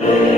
day.